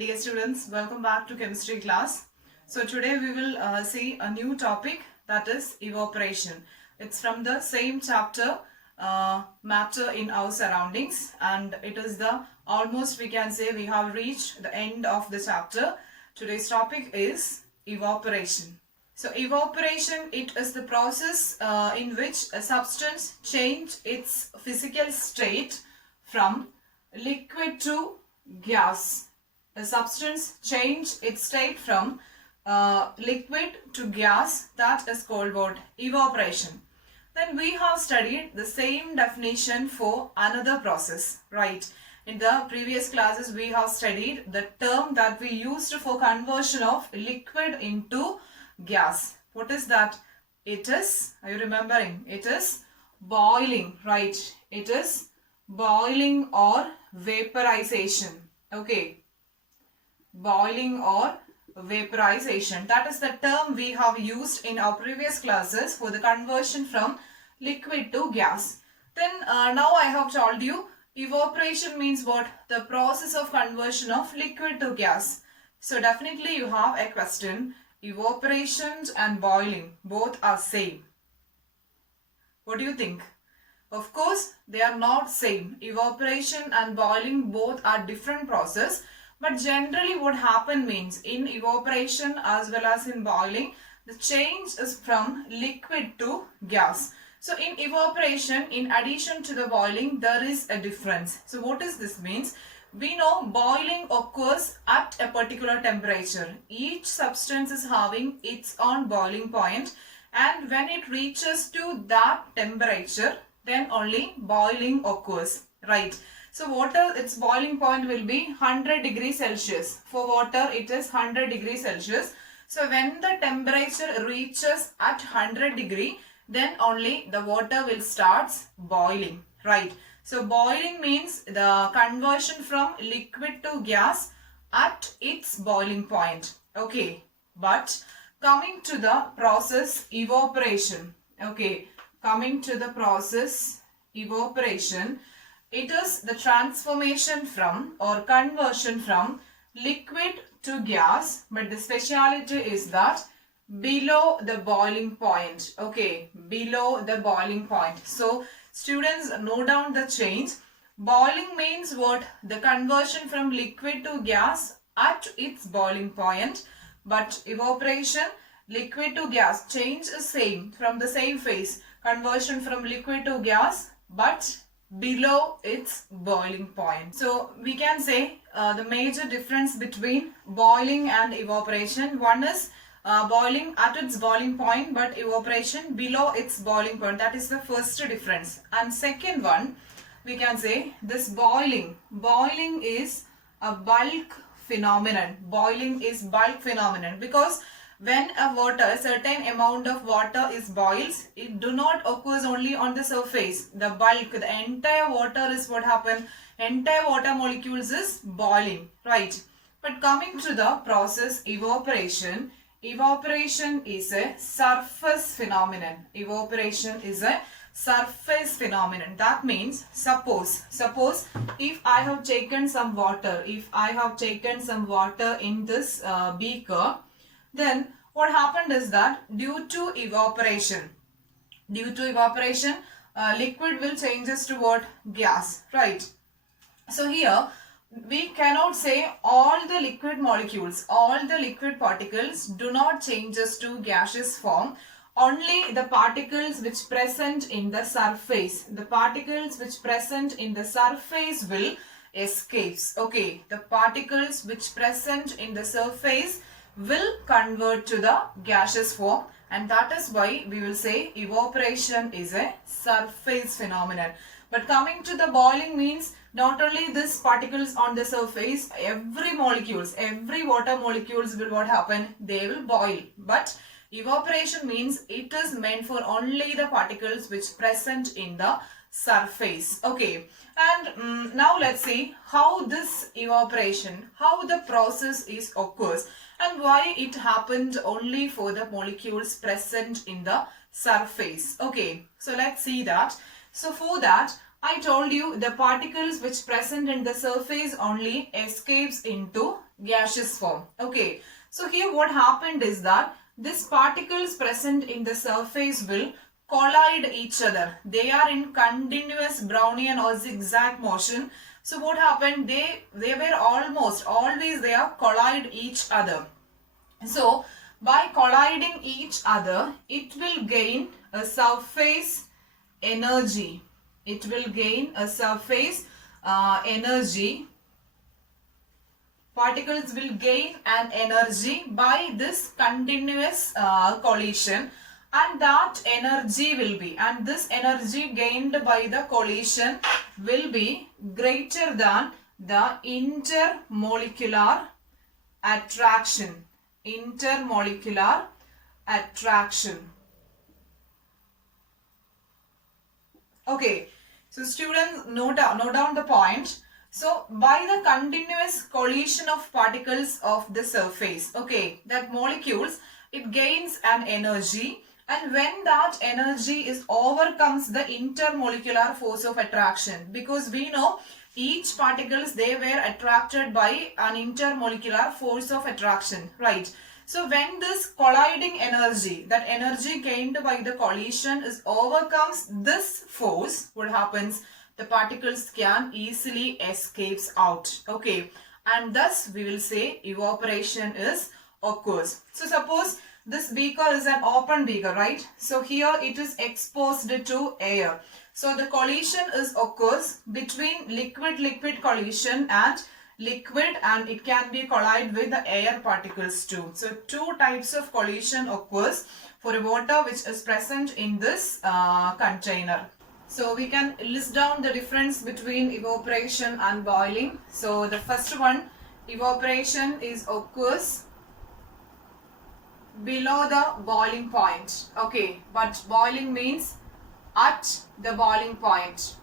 Dear students, welcome back to chemistry class. So today we will see a new topic, that is evaporation. It's from the same chapter, matter in our surroundings, and it is the almost we can say we have reached the end of the chapter. Today's topic is evaporation. So evaporation, it is the process in which a substance change its physical state from liquid to gas. A substance change its state from liquid to gas, that is called what? Evaporation. Then we have studied the same definition for another process, right? In the previous classes we have studied the term that we used for conversion of liquid into gas. What is that? It is, are you remembering? It is boiling, right? It is boiling or vaporization. Okay. Boiling or vaporization. That is the term we have used in our previous classes for the conversion from liquid to gas. Then now I have told you evaporation means what? The process of conversion of liquid to gas. So definitely you have a question. Evaporation and boiling, both are same. What do you think? Of course, they are not same. Evaporation and boiling both are different process. But generally what happen means in evaporation as well as in boiling, the change is from liquid to gas. So in evaporation, in addition to the boiling, there is a difference. So what does this means? We know boiling occurs at a particular temperature. Each substance is having its own boiling point, and when it reaches to that temperature, then only boiling occurs, right? So water, its boiling point will be 100 degrees Celsius. For water, it is 100 degrees Celsius. So when the temperature reaches at 100 degree, then only the water will start boiling, right? So boiling means the conversion from liquid to gas at its boiling point. Okay, but coming to the process evaporation. Okay, coming to the process evaporation, it is the transformation from or conversion from liquid to gas, but the speciality is that below the boiling point. Okay, below the boiling point. So students, note down the change. Boiling means what? The conversion from liquid to gas at its boiling point. But evaporation, liquid to gas, change is same, from the same phase. Conversion from liquid to gas, but below its boiling point. So we can say the major difference between boiling and evaporation. One is boiling at its boiling point, but evaporation below its boiling point. That is the first difference. And second one, we can say this boiling. Boiling is a bulk phenomenon. Boiling is bulk phenomenon because when a certain amount of water is boils, it do not occurs only on the surface. The bulk, the entire water is what happen. Entire water molecules is boiling, right? But coming to the process evaporation, evaporation is a surface phenomenon. Evaporation is a surface phenomenon. That means suppose if I have taken some water, in this beaker, then what happened is that due to evaporation, liquid will changes to what? Gas, right? So here we cannot say all the liquid molecules, all the liquid particles do not changes to gaseous form. Only the particles which present in the surface, will escapes. Okay, the particles which present in the surface will convert to the gaseous form, and that is why we will say evaporation is a surface phenomenon. But coming to the boiling means not only these particles on the surface, every water molecules will what happen? They will boil. But evaporation means it is meant for only the particles which present in the surface. Okay, and now let's see how this evaporation, how the process is occurs and why it happened only for the molecules present in the surface. Okay, so let's see that. So for that, I told you the particles which present in the surface only escapes into gaseous form. Okay. So here what happened is that these particles present in the surface will collide each other. They are in continuous Brownian or zigzag motion. So what happened? They were almost always they are collide each other. So by colliding each other, it will gain a surface energy. It will gain a surface energy. Particles will gain an energy by this continuous collision, and that energy will be, and this energy gained by the collision will be greater than the intermolecular attraction. Intermolecular attraction. Okay, so students note down the point. So by the continuous collision of particles of the surface, okay, that molecules, it gains an energy, and when that energy is overcomes the intermolecular force of attraction, because we know each particles, they were attracted by an intermolecular force of attraction, right? So when this colliding energy, that energy gained by the collision is overcomes this force, what happens? The particles can easily escapes out. Okay. And thus we will say evaporation is occurs. So suppose this beaker is an open beaker, right? So here it is exposed to air. So the collision is occurs between liquid collision and liquid, and it can be collide with the air particles too. So two types of collision occurs for a water which is present in this container. So we can list down the difference between evaporation and boiling. So the first one, evaporation is occurs below the boiling point. Okay, but boiling means at the boiling point,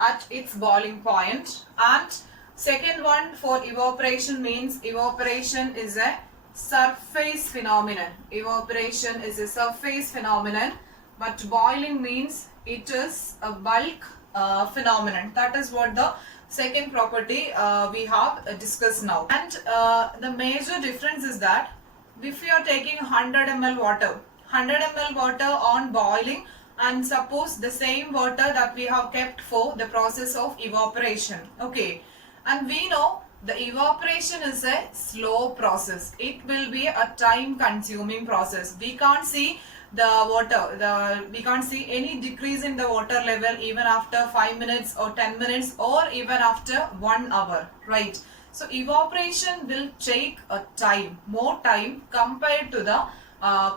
at its boiling point. And second one for evaporation means evaporation is a surface phenomenon. Evaporation is a surface phenomenon, but boiling means it is a bulk phenomenon. That is what the second property we have discussed now. And the major difference is that if you are taking 100 ml water, 100 ml water on boiling, and suppose the same water that we have kept for the process of evaporation. Okay, and we know the evaporation is a slow process. It will be a time consuming process. We can't see the water, we can't see any decrease in the water level even after 5 minutes or 10 minutes or even after 1 hour, right? So evaporation will take a time, more time compared to the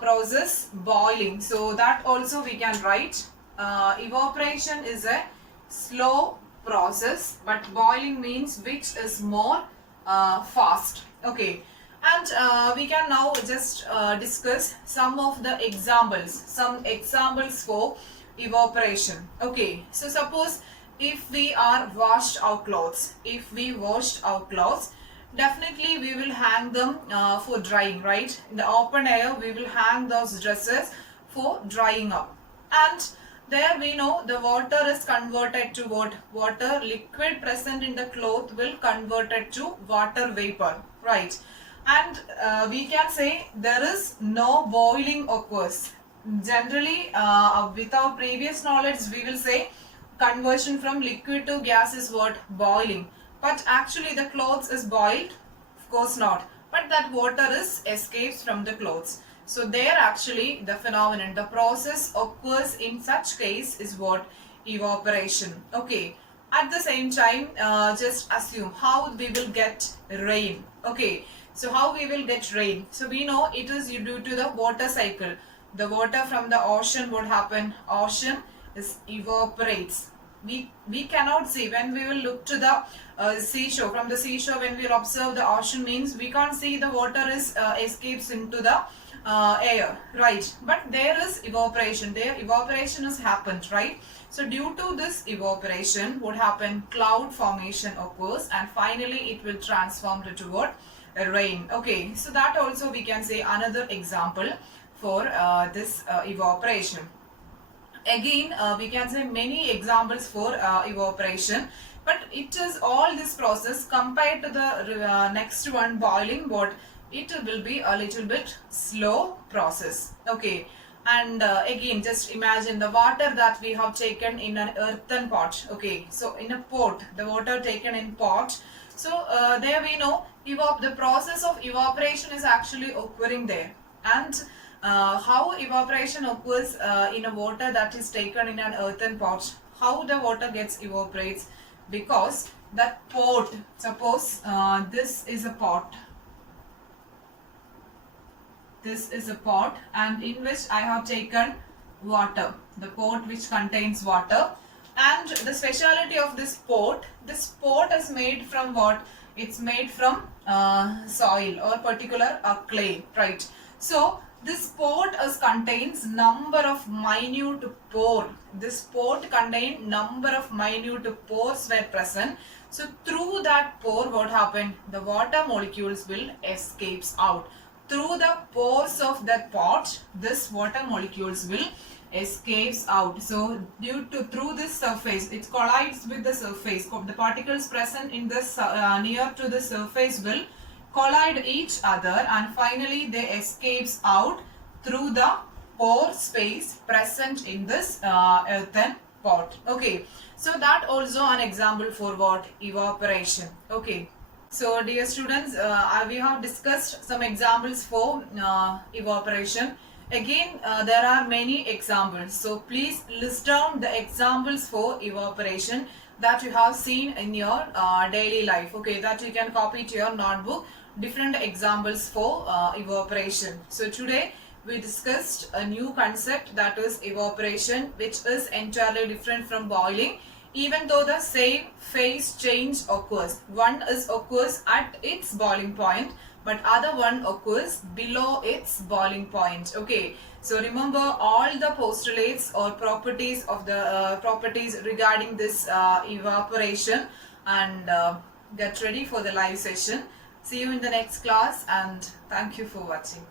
process boiling. So that also we can write. Evaporation is a slow process, but boiling means which is more fast. Okay. And we can now just discuss some of the examples, some examples for evaporation. Okay, so suppose if we are washed our clothes, definitely we will hang them for drying, right? In the open air, we will hang those dresses for drying up. And there we know the water is converted to what? Water liquid present in the cloth will convert it to water vapor, right? And we can say there is no boiling occurs. Generally, with our previous knowledge, we will say conversion from liquid to gas is what? Boiling. But actually the clothes is boiled? Of course not. But that water is escapes from the clothes. So there actually the phenomenon, the process occurs in such case is what? Evaporation. Okay. At the same time, just assume how we will get rain. Okay. So how we will get rain? So we know it is due to the water cycle. The water from the ocean, what happen? Ocean is evaporates. We cannot see when we will look to the seashore. From the seashore, when we will observe the ocean, means we can't see the water is escapes into the air, right? But there is evaporation. There evaporation has happened, right? So due to this evaporation, what happened? Cloud formation occurs, and finally it will transform into what? Rain. Okay, so that also we can say another example for this evaporation. Again, we can say many examples for evaporation, but it is all this process compared to the next one, boiling, what it will be a little bit slow process. Okay, and again, just imagine the water that we have taken in an earthen pot. Okay, so in a pot, the water taken in pot. So there we know the process of evaporation is actually occurring there, and how evaporation occurs in a water that is taken in an earthen pot, how the water gets evaporates, because that pot, suppose this is a pot, and in which I have taken water, the pot which contains water, and the speciality of this pot is made from what? It's made from soil or particular clay, right? So this pot contains number of minute pore. This pot contains number of minute pores were present. So through that pore, what happened? The water molecules will escapes out. Through the pores of that pot, this water molecules will escapes out. So through this surface, it collides with the surface. The particles present in this near to the surface will collide each other, and finally they escapes out through the pore space present in this earthen pot. Okay, so that also an example for what? Evaporation. Okay, so dear students, we have discussed some examples for evaporation. Again, there are many examples, so please list down the examples for evaporation that you have seen in your daily life. Okay, that you can copy to your notebook, different examples for evaporation. So today we discussed a new concept, that is evaporation, which is entirely different from boiling, even though the same phase change occurs. One occurs at its boiling point, but other one occurs below its boiling point. Okay, so remember all the postulates or properties of the properties regarding this evaporation, and get ready for the live session. See you in the next class, and thank you for watching.